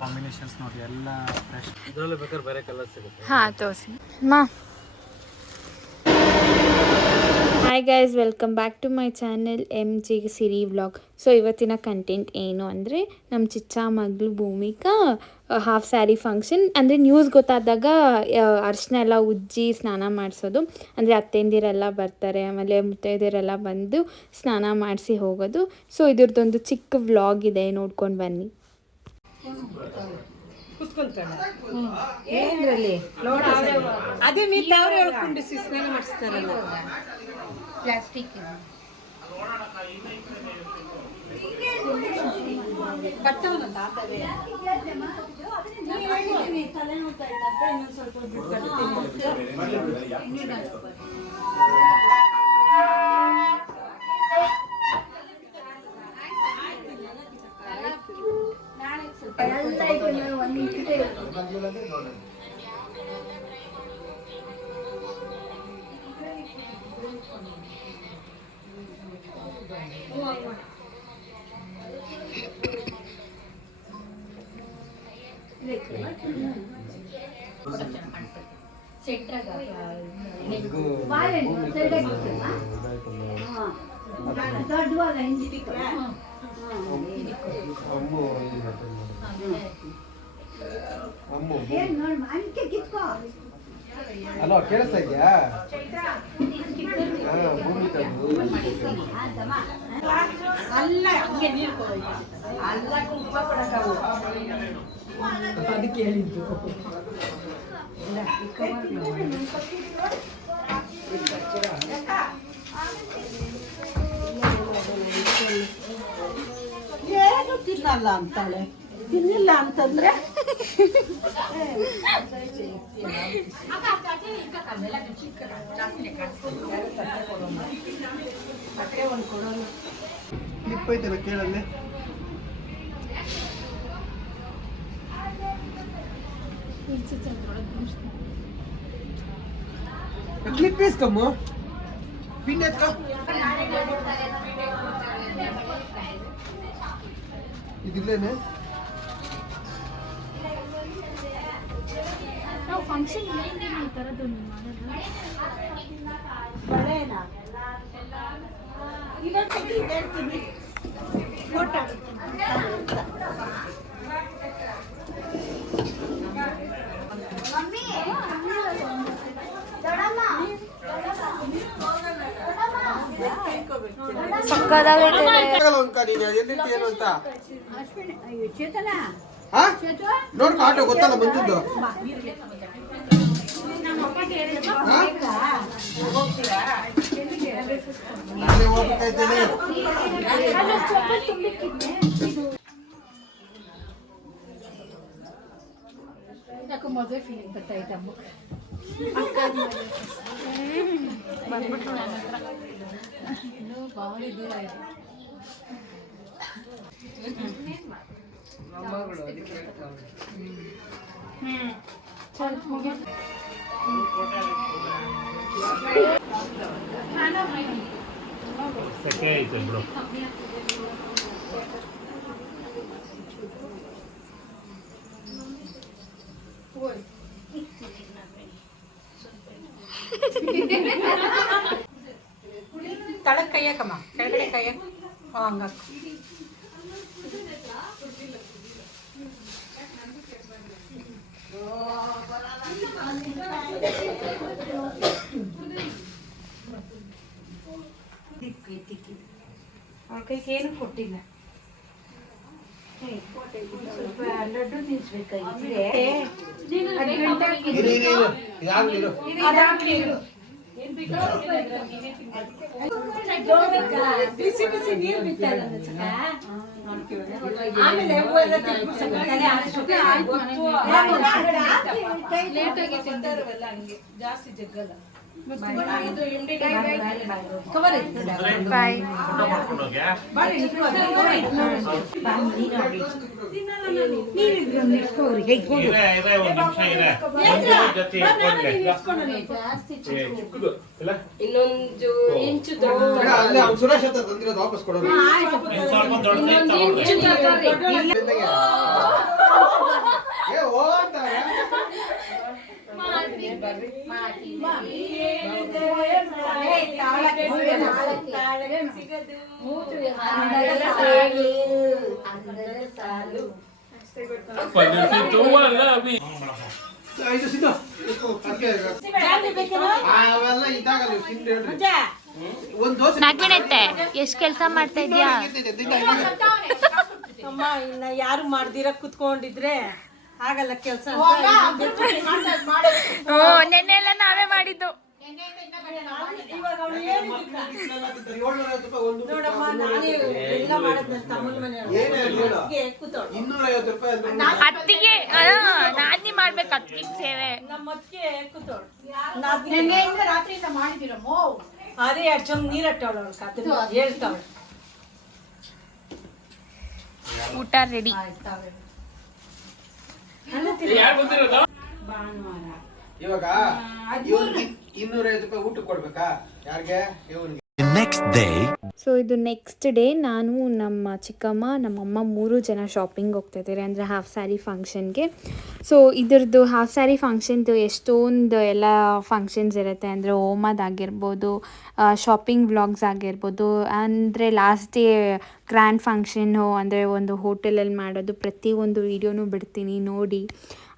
Combinations ನೋಡಿ ಎಲ್ಲ fresh. ಇದರಲ್ಲಿ ಬೇಕಾದ್ರೆ ಬೇರೆ ಕಲರ್ ಸಿಗುತ್ತೆ. ಹಾಂ ತೋರಿಸಿ ಮಾ. Hi guys, welcome back to my channel MG Siri vlog. So ಇವತ್ತಿನ ಕಂಟೆಂಟ್ ಏನು ಅಂದರೆ ನಮ್ಮ ಚಿಚ್ಚ ಮಗಳು ಭೂಮಿಕಾ ಹಾಫ್ ಸ್ಯಾರಿ ಫಂಕ್ಷನ್ ಅಂದರೆ ನ್ಯೂಸ್ ಗೊತ್ತಾದಾಗ ಅರ್ಶಿನ ಎಲ್ಲ ಉಜ್ಜಿ ಸ್ನಾನ ಮಾಡಿಸೋದು. ಅಂದರೆ ಅತ್ತೆಂದಿರೆಲ್ಲ ಬರ್ತಾರೆ, ಆಮೇಲೆ ಮುತ್ತೈದೆಯರೆಲ್ಲ ಬಂದು ಸ್ನಾನ ಮಾಡಿಸಿ ಹೋಗೋದು. ಸೊ ಇದ್ರದ್ದೊಂದು ಚಿಕ್ಕ ವ್ಲಾಗ್ ಇದೆ, ನೋಡ್ಕೊಂಡು ಬನ್ನಿ. ಅದೇ ಮಿತ್ ಅವ್ರು ಹೇಳ್ಕೊಂಡು ಸ್ನಾನ ಮಾಡಿಸ್ತಾರಲ್ಲ ಪ್ಲಾಸ್ಟಿಕ್ ಹಲೋ, ಕೇಳಿಸ್ತಾ ಇದೆಯಾ? ಅಲ್ಲ ಹಂಗೆ ನೀರು ಅಲ್ಲ ಕುಂಕುಮ ಕೊಡಕ್ಕಾವು ಅದಕ್ಕೆ ಹೇಳಿದ್ದು. ಏನು ತಿನ್ನಲ್ಲ ಅಂತಾಳೆ, ತಿನ್ನಿಲ್ಲ ಅಂತಂದ್ರೆ ಕ್ಲಿಪ್ ಐತಲ್ಲ ಕೇಳಲ್ಲಿ. Clip ಇಸ್ಕಮ್ಮ pin ಎತ್ಕ. ಇದಿಲ್ಲೇನೆ ನಾವು ಫಂಕ್ಷನ್ ಈ ಥರದ್ದೊಂದು ಬಳೆನಾ ಇವತ್ತು ಹೇಳ್ತೀನಿ ಫೋಟೋ ನೋಡ್ಕೊ, ಆಟೋ ಗೊತ್ತಲ್ಲ ಮಂಜುದ್ದು. ಯಾಕೋ ಮದುವೆ ಫೀಲಿಂಗ್ ಬರ್ತಾಯ್ತು ಹಬ್ಬಕ್ಕೆ. ಬಂದ್ಬಿಟ್ರು ನನ್ನ ಹತ್ರ ಇನ್ನೂ ಬಾವಲಿ ದೂರ ಇದೆ. ಸೆಕೆ ಐತೆ ಬಿಡು. ತಳಕ್ ಕೈಯಕಮ್ಮ, ಕೆಳಗಡೆ ಕೈಯ ಹಂಗ ಅವ್ರ ಕೈಗೆ ಏನು ಕೊಟ್ಟಿಲ್ಲ. ಸ್ವಲ್ಪ ಲಡ್ಡು ತಿನ್ಸ್ಬೇಕಾಗಿದ್ರೆ ಬಿಸಿ ಬಿಸಿ ನೀರು ಬಿತ್ತಲ್ಲ ಆಮೇಲೆ ಜಾಸ್ತಿ ಜಗ್ಗಲ್ಲ. ಬಾಯ್. ಇನ್ನೊಂದು ಇಂಚು ಸುರೇಶ್ ಹತ್ರ ತಂದಿರೋದು ವಾಪಸ್ ಕೊಡೋದು. ಏ ಓ ಅಂತಾರೆ. ಇದು ಸಿದ್ದು. ಅವೆಲ್ಲ ಇದಾಗಲ್ಲ ತಿಂಡಿ ಹೇಳ್ರಿ. ಒಂದ್ ದೋಸೆ ನಾಗವಿನತ್ತೆ ಎಷ್ಟು ಕೆಲಸ ಮಾಡ್ತಾ ಇದ್ಯಾ? ಅಮ್ಮ ಇನ್ನ ಯಾರು ಮಾಡ್ದಿರ ಕುತ್ಕೊಂಡಿದ್ರೆ ಆಗಲ್ಲ ಕೆಲಸ. ನೆನ್ನೆ ಎಲ್ಲ ನಾವೇ ಮಾಡಿದ್ದು. ಇವಾಗ ಅವಳು ನೋಡಮ್ಮ ನಾನೇ ಎಲ್ಲ ಮಾಡೋದ್ ನನ್ನ ತಮ್ಮನ ಮನೆ ಕೂತೋಳು. 250 ರೂಪಾಯಿ ಅತ್ತಿಗೆ ನಾದ್ನಿ ಮಾಡ್ಬೇಕು ಅತ್ತಿಗೆ ಸೇವೆ. ನಮ್ಮ ಅತ್ತಿಗೆ ಕೂತೋಳು. ರಾತ್ರಿಯಿಂದ ಮಾಡಿದಿರಮ್ಮ. ಅದೇ ಅಷ್ಟೊಂದು ನೀರಟ್ಟವಳು ಅವಳು ಕತೆ ಹೇಳ್ತಾವಳು. ಊಟ ರೆಡಿ. ಇವಾಗ ಇವ್ರಿಗೆ 250 ರೂಪಾಯಿ ಊಟಕ್ಕೆ ಕೊಡ್ಬೇಕಾ? ಯಾರಿಗೆ? ಇವನಿಗೆ. ಸೊ ಇದು ನೆಕ್ಸ್ಟ್ ಡೇ ನಾನು ನಮ್ಮ ಚಿಕ್ಕಮ್ಮ ನಮ್ಮಮ್ಮ 3 ಜನ ಶಾಪಿಂಗ್ ಹೋಗ್ತಾ ಇದ್ದಾರೆ, ಅಂದರೆ ಹಾಫ್ ಸ್ಯಾರಿ ಫಂಕ್ಷನ್ಗೆ. ಸೊ ಇದ್ರದ್ದು ಹಾಫ್ ಸ್ಯಾರಿ ಫಂಕ್ಷನ್ದು ಎಷ್ಟೊಂದು ಎಲ್ಲ ಫಂಕ್ಷನ್ಸ್ ಇರುತ್ತೆ, ಅಂದರೆ ಹೋಮದಾಗಿರ್ಬೋದು, ಶಾಪಿಂಗ್ ವ್ಲಾಗ್ಸ್ ಆಗಿರ್ಬೋದು, ಅಂದರೆ ಲಾಸ್ಟ್ ಡೇ ಗ್ರ್ಯಾಂಡ್ ಫಂಕ್ಷನ್ನು ಅಂದರೆ ಒಂದು ಹೋಟೆಲಲ್ಲಿ ಮಾಡೋದು, ಪ್ರತಿಯೊಂದು ವೀಡಿಯೋನೂ ಬಿಡ್ತೀನಿ ನೋಡಿ.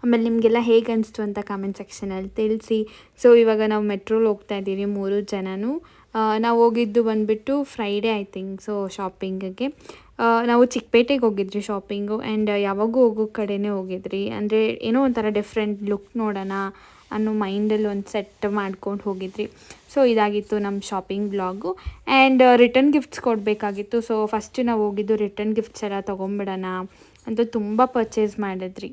ಆಮೇಲೆ ನಿಮಗೆಲ್ಲ ಹೇಗೆ ಅನಿಸ್ತು ಅಂತ ಕಮೆಂಟ್ ಸೆಕ್ಷನಲ್ಲಿ ತಿಳಿಸಿ. ಸೊ ಇವಾಗ ನಾವು ಮೆಟ್ರೋಲಿ ಹೋಗ್ತಾ ಇದ್ದೀವಿ 3 ಜನನೂ. ನಾವು ಹೋಗಿದ್ದು ಬಂದುಬಿಟ್ಟು ಫ್ರೈಡೇ ಐ ಥಿಂಕ್. ಸೊ ಶಾಪಿಂಗಿಗೆ ನಾವು ಚಿಕ್ಕಪೇಟೆಗೆ ಹೋಗಿದ್ರಿ ಶಾಪಿಂಗು, ಆ್ಯಂಡ್ ಯಾವಾಗೂ ಹೋಗೋ ಕಡೆನೇ ಹೋಗಿದ್ರಿ, ಅಂದರೆ ಏನೋ ಒಂಥರ ಡಿಫ್ರೆಂಟ್ ಲುಕ್ ನೋಡೋಣ ಅನ್ನೋ ಮೈಂಡಲ್ಲಿ ಒಂದು ಸೆಟ್ ಮಾಡ್ಕೊಂಡು ಹೋಗಿದ್ರಿ. ಸೊ ಇದಾಗಿತ್ತು ನಮ್ಮ shopping blog. And return gifts ಕೊಡಬೇಕಾಗಿತ್ತು. ಸೊ ಫಸ್ಟು ನಾವು ಹೋಗಿದ್ದು ರಿಟರ್ನ್ ಗಿಫ್ಟ್ಸ್ ಎಲ್ಲ ತೊಗೊಂಬಿಡೋಣ ಅಂತ ತುಂಬ ಪರ್ಚೇಸ್ ಮಾಡಿದ್ರಿ.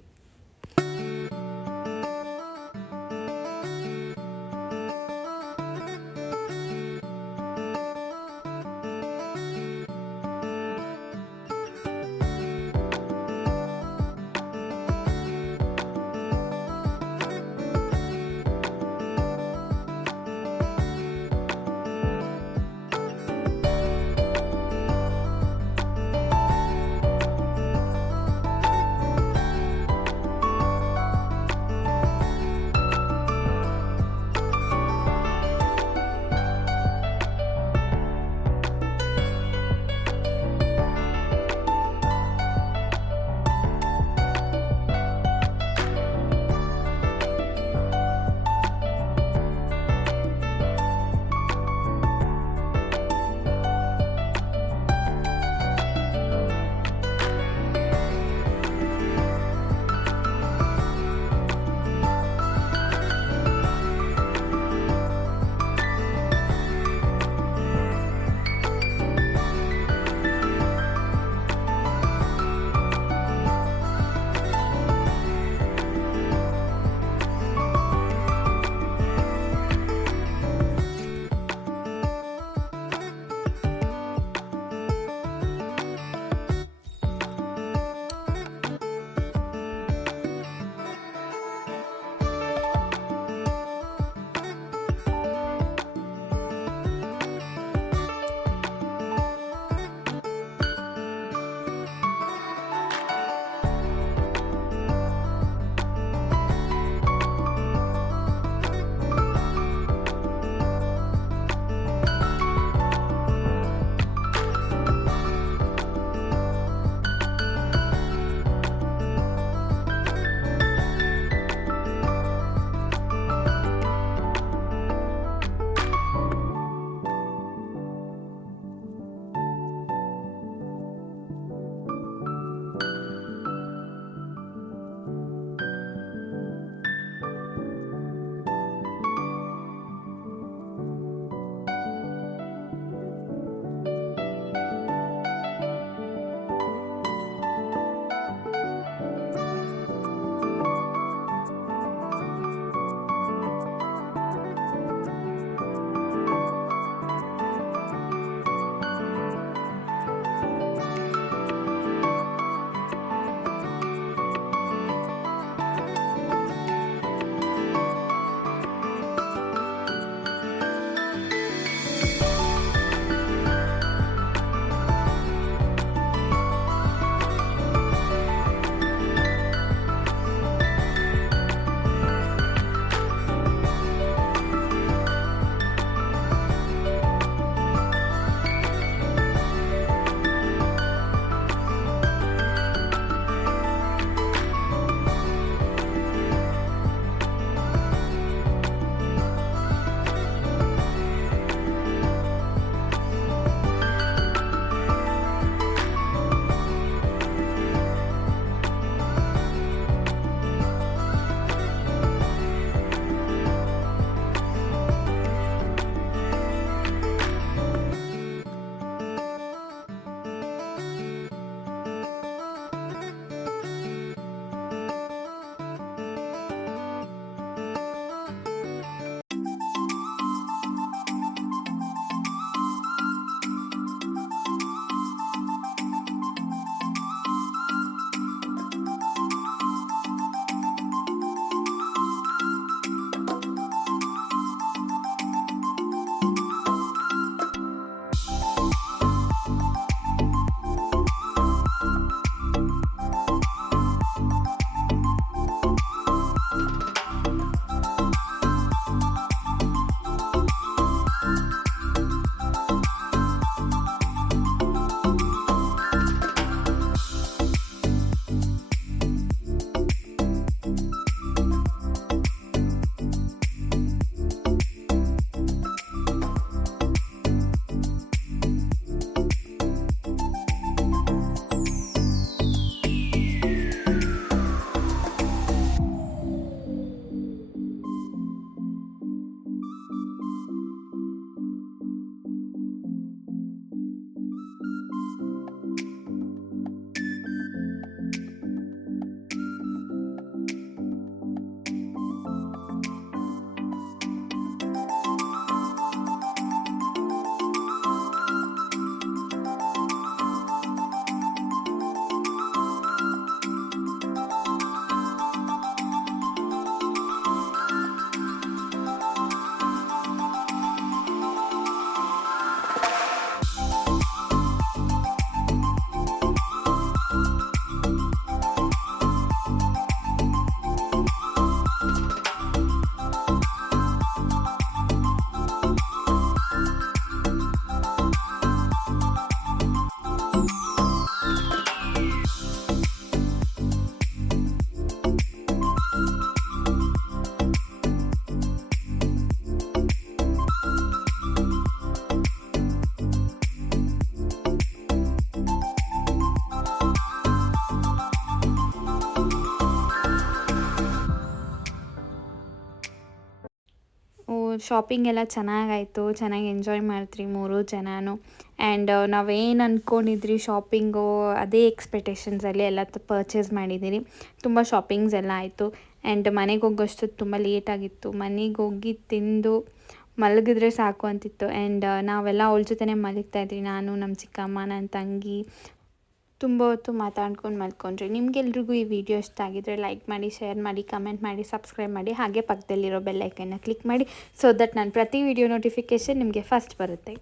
ಶಾಪಿಂಗ್ ಎಲ್ಲ ಚೆನ್ನಾಗಾಯಿತು, ಚೆನ್ನಾಗಿ ಎಂಜಾಯ್ ಮಾಡಿದ್ರಿ 3 ಜನನೂ. ಆ್ಯಂಡ್ ನಾವೇನು ಅಂದ್ಕೊಂಡಿದ್ರಿ ಶಾಪಿಂಗು ಅದೇ ಎಕ್ಸ್ಪೆಕ್ಟೇಷನ್ಸಲ್ಲಿ ಎಲ್ಲ ಪರ್ಚೇಸ್ ಮಾಡಿದ್ದೀರಿ. ತುಂಬ ಶಾಪಿಂಗ್ಸ್ ಎಲ್ಲ ಆಯಿತು. ಆ್ಯಂಡ್ ಮನೆಗೆ ಹೋಗೋಷ್ಟು ತುಂಬ ಲೇಟಾಗಿತ್ತು. ಮನೆಗೆ ಹೋಗಿ ತಿಂದು ಮಲಗಿದ್ರೆ ಸಾಕು ಅಂತಿತ್ತು. ಆ್ಯಂಡ್ ನಾವೆಲ್ಲ ಅವಳ ಜೊತೆನೇ ಮಲಗ್ತಾಯಿದ್ರಿ, ನಾನು, ನಮ್ಮ ಚಿಕ್ಕಮ್ಮ, ನನ್ನ ತಂಗಿ. ತುಂಬ ಹೊತ್ತು ಮಾತಾಡ್ಕೊಂಡು ಮಲ್ಕೊಂಡ್ರಿ. ನಿಮಗೆಲ್ರಿಗೂ ಈ ವಿಡಿಯೋ ಇಷ್ಟ ಆಗಿದ್ರೆ ಲೈಕ್ ಮಾಡಿ, ಶೇರ್ ಮಾಡಿ, ಕಮೆಂಟ್ ಮಾಡಿ, ಸಬ್ಸ್ಕ್ರೈಬ್ ಮಾಡಿ. ಹಾಗೆ ಪಕ್ಕದಲ್ಲಿರೋ ಬೆಲ್ ಐಕನ್ನ ಕ್ಲಿಕ್ ಮಾಡಿ, ಸೊ ದಟ್ ನಾನು ಪ್ರತಿ ವಿಡಿಯೋ ನೋಟಿಫಿಕೇಷನ್ ನಿಮಗೆ ಫಸ್ಟ್ ಬರುತ್ತೆ.